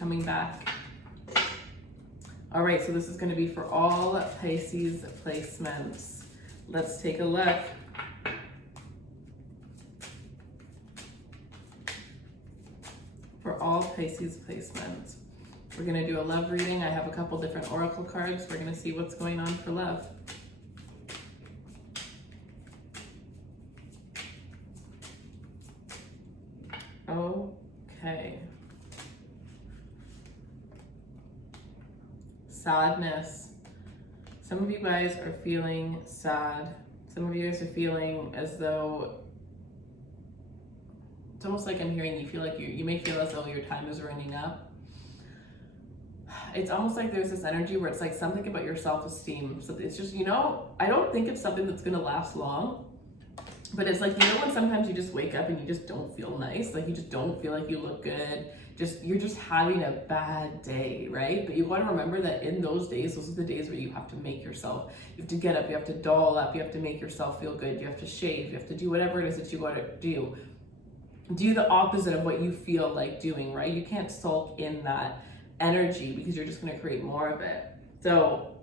coming back. All right, so this is going to be for all Pisces placements. Let's take a look. For all Pisces placements. We're going to do a love reading. I have a couple different oracle cards. We're going to see what's going on for love. Okay. Sadness. Some of you guys are feeling sad. Some of you guys are feeling as though it's almost like I'm hearing you feel like you may feel as though your time is running up. It's almost like there's this energy where it's like something about your self-esteem. So it's just, I don't think it's something that's going to last long. But it's like, when sometimes you just wake up and you just don't feel nice, like you just don't feel like you look good, you're just having a bad day, right? But you want to remember that in those days, those are the days where you have to make yourself, you have to get up, you have to doll up, you have to make yourself feel good, you have to shave, you have to do whatever it is that you got to do. Do the opposite of what you feel like doing, right? You can't sulk in that energy because you're just going to create more of it. So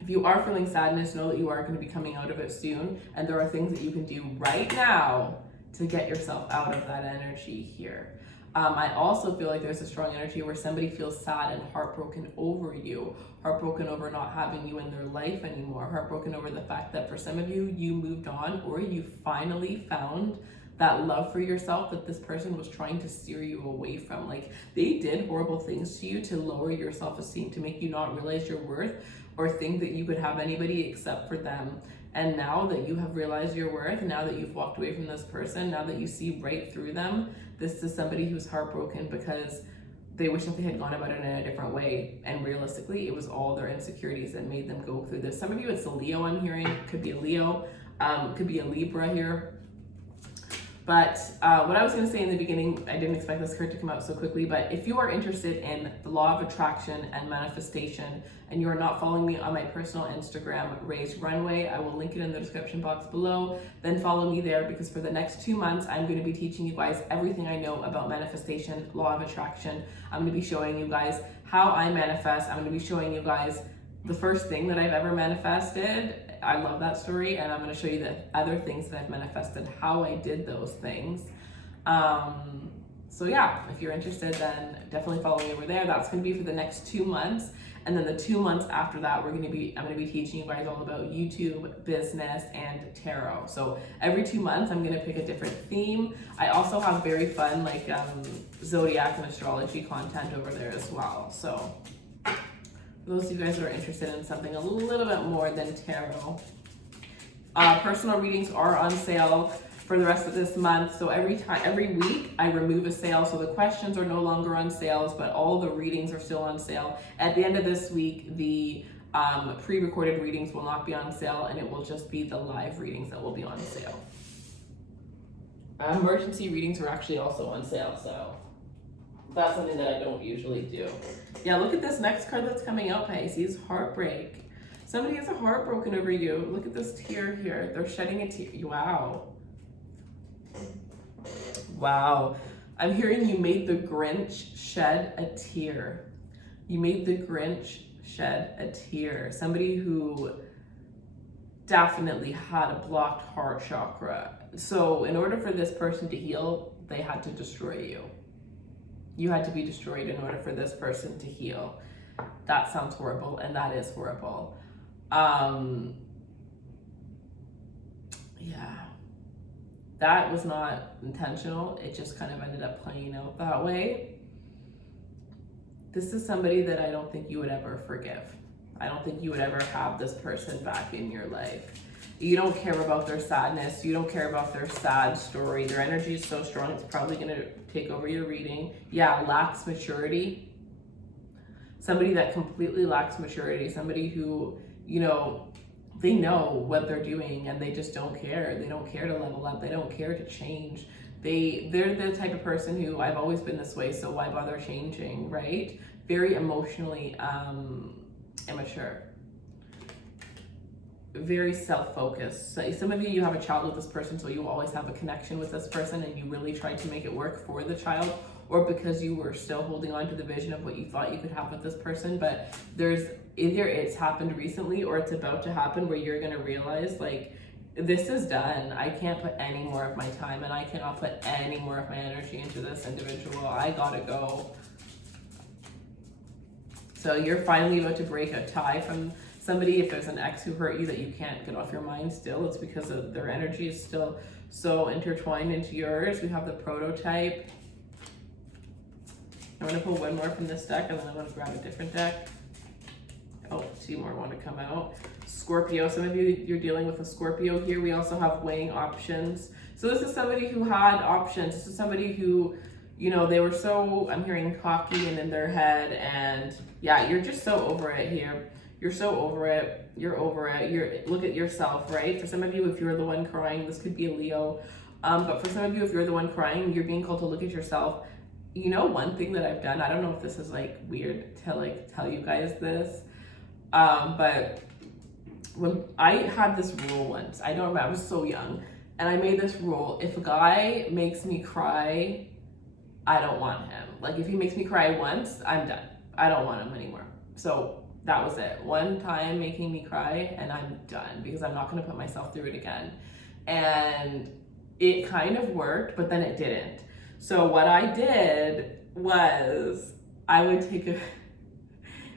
if you are feeling sadness, know that you are going to be coming out of it soon. And there are things that you can do right now to get yourself out of that energy here. I also feel like there's a strong energy where somebody feels sad and heartbroken over you, heartbroken over not having you in their life anymore, heartbroken over the fact that for some of you, you moved on or you finally found that love for yourself that this person was trying to steer you away from. Like they did horrible things to you to lower your self-esteem, to make you not realize your worth or think that you could have anybody except for them. And now that you have realized your worth, now that you've walked away from this person, now that you see right through them, this is somebody who's heartbroken because they wish that they had gone about it in a different way. And realistically, it was all their insecurities that made them go through this. Some of you, it's a Leo I'm hearing, could be a Leo, could be a Libra here. But what I was going to say in the beginning, I didn't expect this card to come out so quickly, but if you are interested in the law of attraction and manifestation, and you are not following me on my personal Instagram, Raised Runway, I will link it in the description box below, then follow me there, because for the next 2 months, I'm going to be teaching you guys everything I know about manifestation, law of attraction. I'm going to be showing you guys how I manifest. I'm going to be showing you guys the first thing that I've ever manifested. I love that story, and I'm going to show you the other things that I've manifested, how I did those things. So yeah, if you're interested, then definitely follow me over there. That's going to be for the next 2 months, and then the 2 months after that, I'm going to be teaching you guys all about YouTube, business, and tarot. So every 2 months, I'm going to pick a different theme. I also have very fun zodiac and astrology content over there as well. So for those of you guys that are interested in something a little bit more than tarot. Personal readings are on sale for the rest of this month. So every week I remove a sale. So the questions are no longer on sales, but all the readings are still on sale. At the end of this week, the pre-recorded readings will not be on sale, and it will just be the live readings that will be on sale. Emergency readings are actually also on sale, so that's something that I don't usually do. Yeah, look at this next card that's coming out, Pisces, heartbreak. Somebody has a heart broken over you. Look at this tear here. They're shedding a tear. Wow. Wow. I'm hearing you made the Grinch shed a tear. You made the Grinch shed a tear. Somebody who definitely had a blocked heart chakra. So in order for this person to heal, they had to destroy you. You had to be destroyed in order for this person to heal. That sounds horrible, and that is horrible. Yeah. That was not intentional. It just kind of ended up playing out that way. This is somebody that I don't think you would ever forgive. I don't think you would ever have this person back in your life. You don't care about their sadness. You don't care about their sad story. Their energy is so strong, it's probably going to take over your reading. Yeah, lacks maturity. Somebody that completely lacks maturity. Somebody who, they know what they're doing and they just don't care. They don't care to level up. They don't care to change. They're the type of person who, I've always been this way, so why bother changing, right? Very emotionally immature. Very self-focused. So some of you have a child with this person, so you always have a connection with this person and you really try to make it work for the child, or because you were still holding on to the vision of what you thought you could have with this person. But there's either it's happened recently or it's about to happen where you're going to realize like, this is done. I can't put any more of my time and I cannot put any more of my energy into this individual. I gotta go. So you're finally about to break a tie from somebody. If there's an ex who hurt you that you can't get off your mind still, it's because of their energy is still so intertwined into yours. We have the prototype. I'm gonna pull one more from this deck and then I'm gonna grab a different deck. Oh, 2 more want to come out. Scorpio, some of you, you're dealing with a Scorpio here. We also have weighing options. So this is somebody who had options. This is somebody who, you know, they were so, I'm hearing cocky and in their head, and yeah, you're just so over it here. You're so over it. You're over it. Look at yourself, right? For some of you, if you're the one crying, this could be a Leo. But for some of you, if you're the one crying, you're being called to look at yourself. You know, one thing that I've done, I don't know if this is like weird to like tell you guys this, but when I had this rule once, I don't remember, I was so young, and I made this rule: if a guy makes me cry, I don't want him. Like if he makes me cry once, I'm done. I don't want him anymore. So that was it. One time making me cry and I'm done, because I'm not going to put myself through it again. And it kind of worked, but then it didn't. So what I did was I would take a,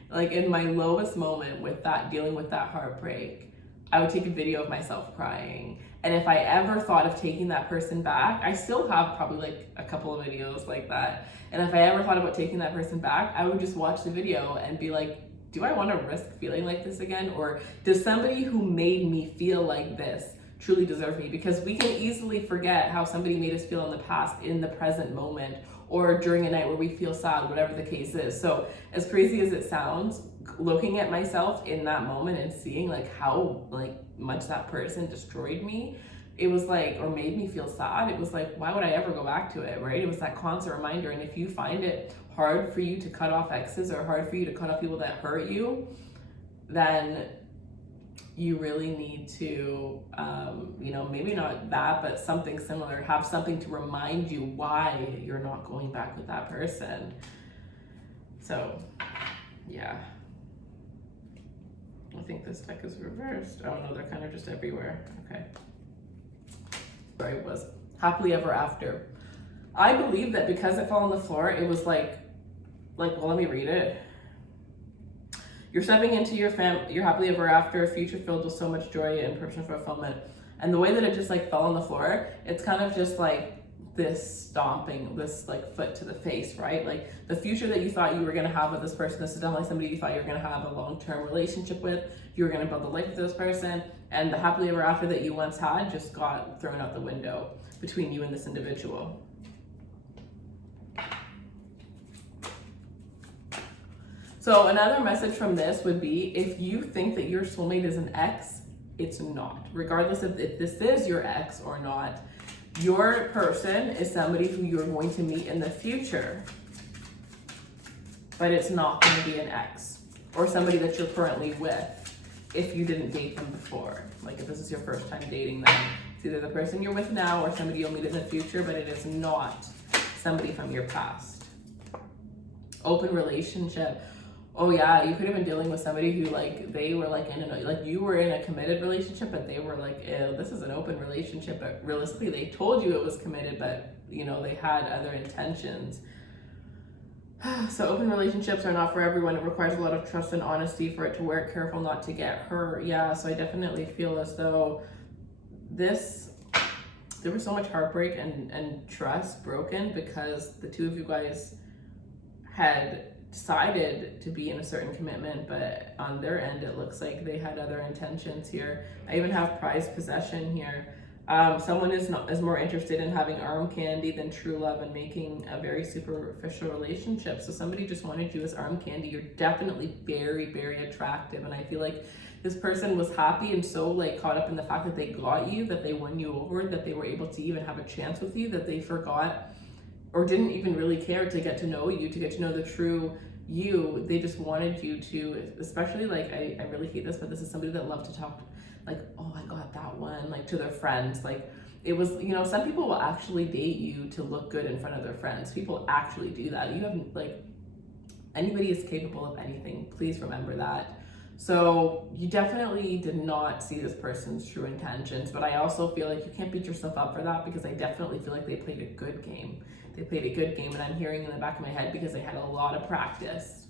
like in my lowest moment with that, dealing with that heartbreak, I would take a video of myself crying. And if I ever thought of taking that person back, I still have probably like a couple of videos like that. And if I ever thought about taking that person back, I would just watch the video and be like, do I want to risk feeling like this again? Or does somebody who made me feel like this truly deserve me? Because we can easily forget how somebody made us feel in the past, in the present moment, or during a night where we feel sad, whatever the case is. So as crazy as it sounds, looking at myself in that moment and seeing like how like much that person destroyed me, it was like, or made me feel sad, it was like, why would I ever go back to it, right? It was that constant reminder. And if you find it hard for you to cut off exes, or hard for you to cut off people that hurt you, then you really need to, you know, maybe not that, but something similar, have something to remind you why you're not going back with that person. So, yeah. I think this deck is reversed. Oh no, they're kind of just everywhere. Okay. Sorry, it was happily ever after. I believe that because it fell on the floor, it was like, well, let me read it. You're stepping into your happily ever after, a future filled with so much joy and personal fulfillment. And the way that it just like fell on the floor, it's kind of just like this stomping, this like foot to the face, right? Like the future that you thought you were going to have with this person, this is definitely somebody you thought you were going to have a long-term relationship with. You were going to build a life with this person, and the happily ever after that you once had just got thrown out the window between you and this individual. So another message from this would be, if you think that your soulmate is an ex, it's not. Regardless of if this is your ex or not, your person is somebody who you're going to meet in the future, but it's not going to be an ex or somebody that you're currently with if you didn't date them before. Like if this is your first time dating them, it's either the person you're with now or somebody you'll meet in the future, but it is not somebody from your past. Open relationship. Oh yeah, you could have been dealing with somebody who like, they were like like you were in a committed relationship, but they were like, ew, this is an open relationship, but realistically they told you it was committed, but you know, they had other intentions. So open relationships are not for everyone. It requires a lot of trust and honesty for it to work. Careful not to get hurt. Yeah, so I definitely feel as though there was so much heartbreak and trust broken because the two of you guys had decided to be in a certain commitment, but on their end it looks like they had other intentions here. I even have prized possession here. Someone is more interested in having arm candy than true love and making a very superficial relationship. So somebody just wanted you as arm candy. You're definitely very, very attractive, and I feel like this person was happy and so like caught up in the fact that they got you, that they won you over, that they were able to even have a chance with you, that they forgot or didn't even really care to get to know you, to get to know the true you. They just wanted you to, especially like, I really hate this, but this is somebody that loved to talk like, oh, I got that one, like to their friends. Like it was, you know, some people will actually date you to look good in front of their friends. People actually do that. You have, like, anybody is capable of anything. Please remember that. So you definitely did not see this person's true intentions, but I also feel like you can't beat yourself up for that, because I definitely feel like they played a good game. They played a good game, and I'm hearing in the back of my head because they had a lot of practice.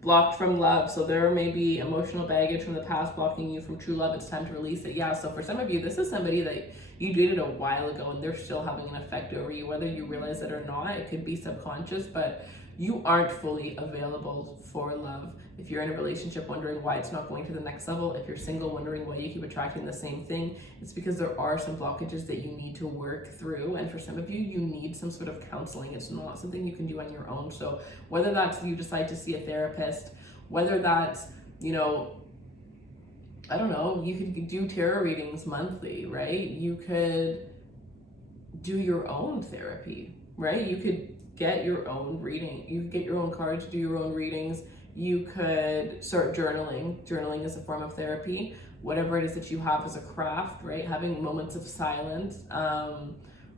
Blocked from love. So there may be emotional baggage from the past blocking you from true love. It's time to release it. Yeah, so for some of you, this is somebody that you dated a while ago and they're still having an effect over you, whether you realize it or not. It could be subconscious, but you aren't fully available for love. If you're in a relationship wondering why it's not going to the next level, if you're single wondering why you keep attracting the same thing, it's because there are some blockages that you need to work through. And for some of you, you need some sort of counseling. It's not something you can do on your own. So whether that's you decide to see a therapist, whether that's, you know, I don't know, you could do tarot readings monthly, right? You could do your own therapy, right? You could get your own reading. You could get your own cards, do your own readings. You could start journaling. Journaling is a form of therapy. Whatever it is that you have as a craft, right? Having moments of silence,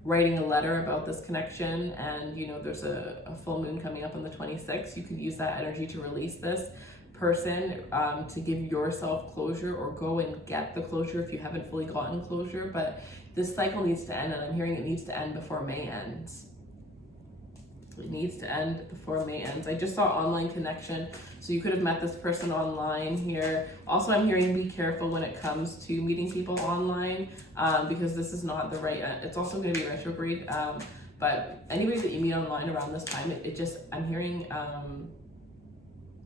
writing a letter about this connection. And, you know, there's a full moon coming up on the 26th. You could use that energy to release this person, to give yourself closure, or go and get the closure if you haven't fully gotten closure. But this cycle needs to end, and I'm hearing it needs to end before May ends. It needs to end before May ends. I just saw online connection, so you could have met this person online here. Also, I'm hearing be careful when it comes to meeting people online, because this is not the right, it's also going to be retrograde, but anybody that you meet online around this time, I'm hearing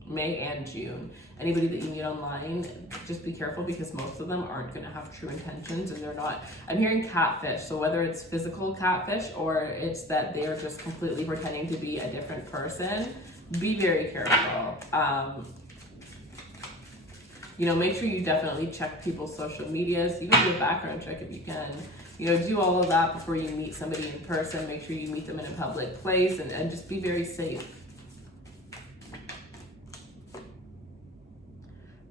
May and June. Anybody that you meet online, just be careful, because most of them aren't going to have true intentions, and they're not. I'm hearing catfish, so whether it's physical catfish or it's that they are just completely pretending to be a different person, be very careful. You know, make sure you definitely check people's social medias, even do a background check if you can. You know, do all of that before you meet somebody in person. Make sure you meet them in a public place, and just be very safe.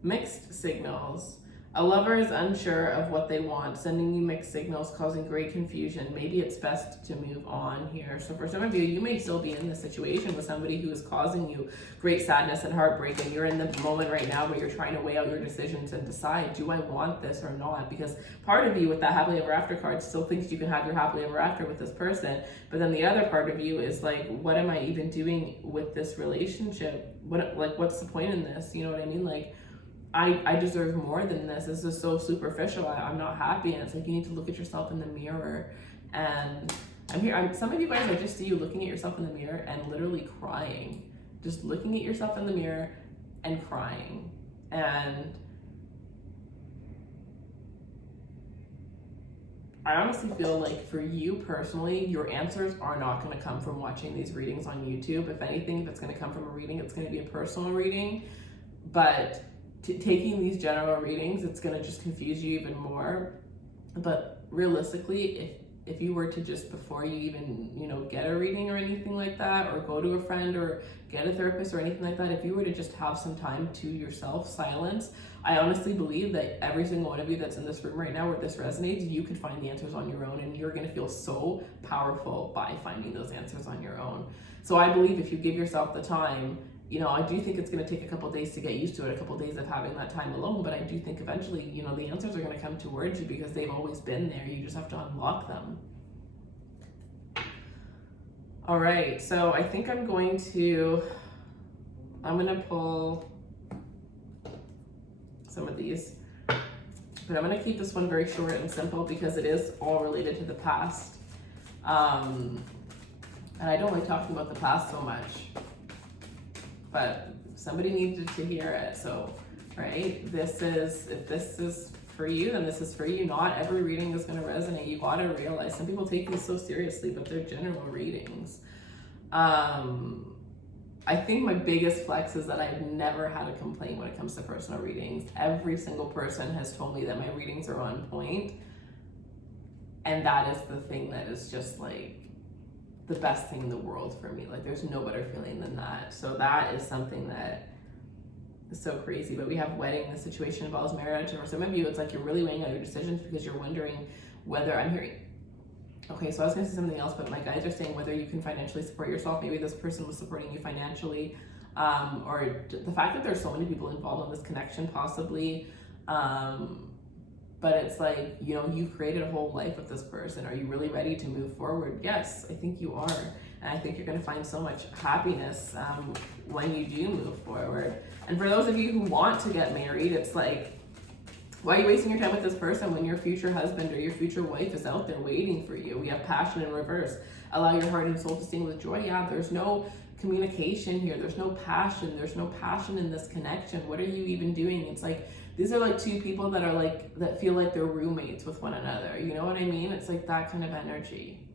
Mixed signals. A lover is unsure of what they want, sending you mixed signals, causing great confusion. Maybe it's best to move on here. So for some of you, you may still be in this situation with somebody who is causing you great sadness and heartbreak, and you're in the moment right now where you're trying to weigh out your decisions and decide, do I want this or not? Because part of you with that happily ever after card still thinks you can have your happily ever after with this person, but then the other part of you is like, what am I even doing with this relationship? What's the point in this? You know what I mean? Like, I deserve more than this. This is so superficial. I'm not happy. And it's like, you need to look at yourself in the mirror. And some of you guys, I just see you looking at yourself in the mirror and literally crying. Just looking at yourself in the mirror and crying. And I honestly feel like for you personally, your answers are not going to come from watching these readings on YouTube. If anything, if it's going to come from a reading, it's going to be a personal reading. But taking these general readings, it's going to just confuse you even more. But realistically, if you were to just, before you even, you know, get a reading or anything like that, or go to a friend or get a therapist or anything like that, if you were to just have some time to yourself, silence, I honestly believe that every single one of you that's in this room right now where this resonates, you could find the answers on your own, and you're going to feel so powerful by finding those answers on your own. So I believe if you give yourself the time, you know, I do think it's going to take a couple days to get used to it, a couple days of having that time alone, but I do think eventually, you know, the answers are going to come towards you because they've always been there. You just have to unlock them. All right, so I think I'm going to pull some of these, but I'm going to keep this one very short and simple because it is all related to the past. And I don't like talking about the past so much, but somebody needed to hear it. So, right, if this is for you, then this is for you. Not every reading is going to resonate. You got to realize some people take these so seriously, but they're general readings. I think my biggest flex is that I've never had a complaint when it comes to personal readings. Every single person has told me that my readings are on point, and that is the thing that is just like the best thing in the world for me. Like, there's no better feeling than that. So that is something that is so crazy. But we have wedding. The situation involves marriage. And for some of you, it's like you're really weighing out your decisions because you're wondering whether I'm hearing. Okay, so I was going to say something else, but my guides are saying whether you can financially support yourself. Maybe this person was supporting you financially, or the fact that there's so many people involved in this connection, possibly. But it's like, you know, you've created a whole life with this person. Are you really ready to move forward? Yes, I think you are. And I think you're going to find so much happiness when you do move forward. And for those of you who want to get married, it's like, why are you wasting your time with this person when your future husband or your future wife is out there waiting for you? We have passion in reverse. Allow your heart and soul to sing with joy. Yeah, there's no communication here. There's no passion. There's no passion in this connection. What are you even doing? It's like, these are like two people that are like, that feel like they're roommates with one another. You know what I mean? It's like that kind of energy.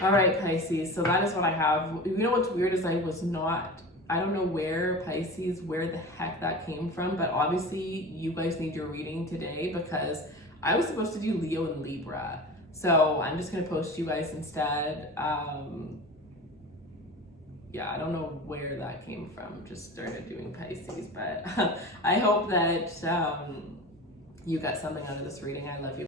All right, Pisces. So that is what I have. You know what's weird is I don't know where Pisces, where the heck that came from, but obviously you guys need your reading today because I was supposed to do Leo and Libra. So I'm just going to post you guys instead. Yeah, I don't know where that came from. Just started doing Pisces, but I hope that you got something out of this reading. I love you.